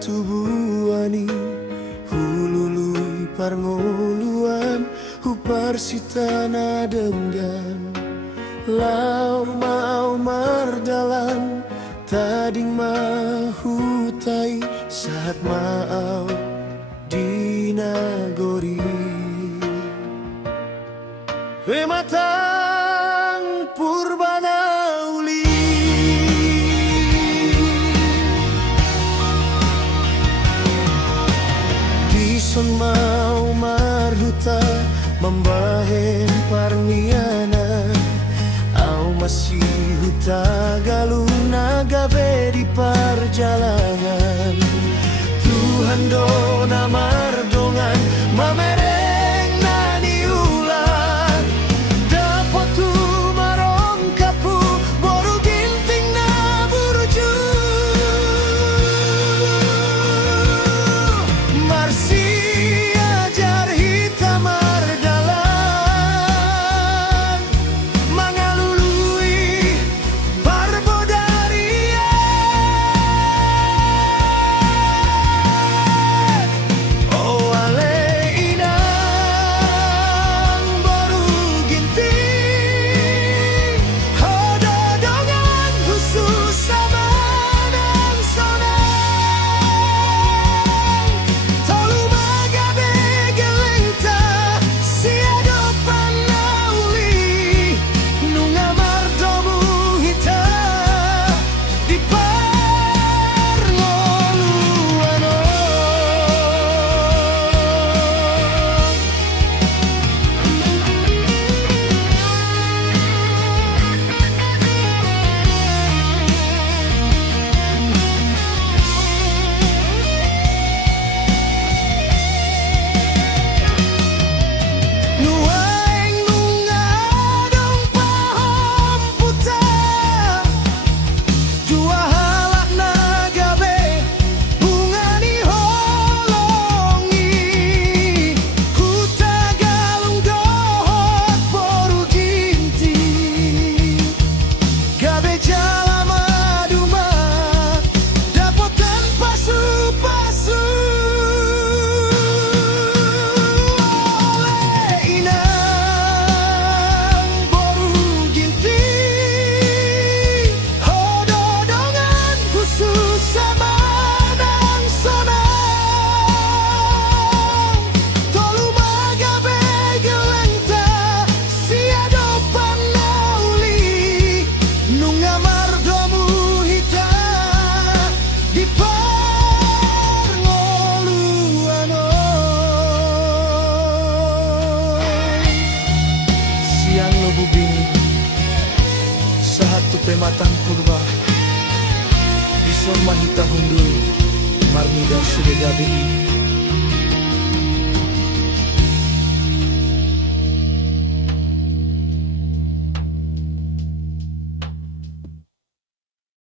tubuani hulului parngoluan huparsitana denggan lau mau mardalan tading mahutai saat mau di nagori Pematang purbana uli Dison mau marhuta membahen parniana Au masih huta galung nagabe di perjalanan Tuhan dona mardongan mamereng nani ular Dapat tu marong kapu boru ginting na buruju Marsi ajar hitam mardalan Mangalului barbodaria Oh ale inang boru ginting Hododongan khusus sama nang sonang Tolu magabe gelengta siado panauli Nunga mardomu hita di parngoluano Nuaing nunga dong paham puta Dua halak nagabe bungani holongi Huta galung dohot boru ginting Gabe jala maduma dapotan pasu-pasu Oleh inang boru ginting Hododongan khusus sama nang sonang Tolu magabe gelengta siado panauli Nunga mardomu hita di parngoluano Siang lo bubing satu pematang purba Dison mahita hundu marmida sudah gabi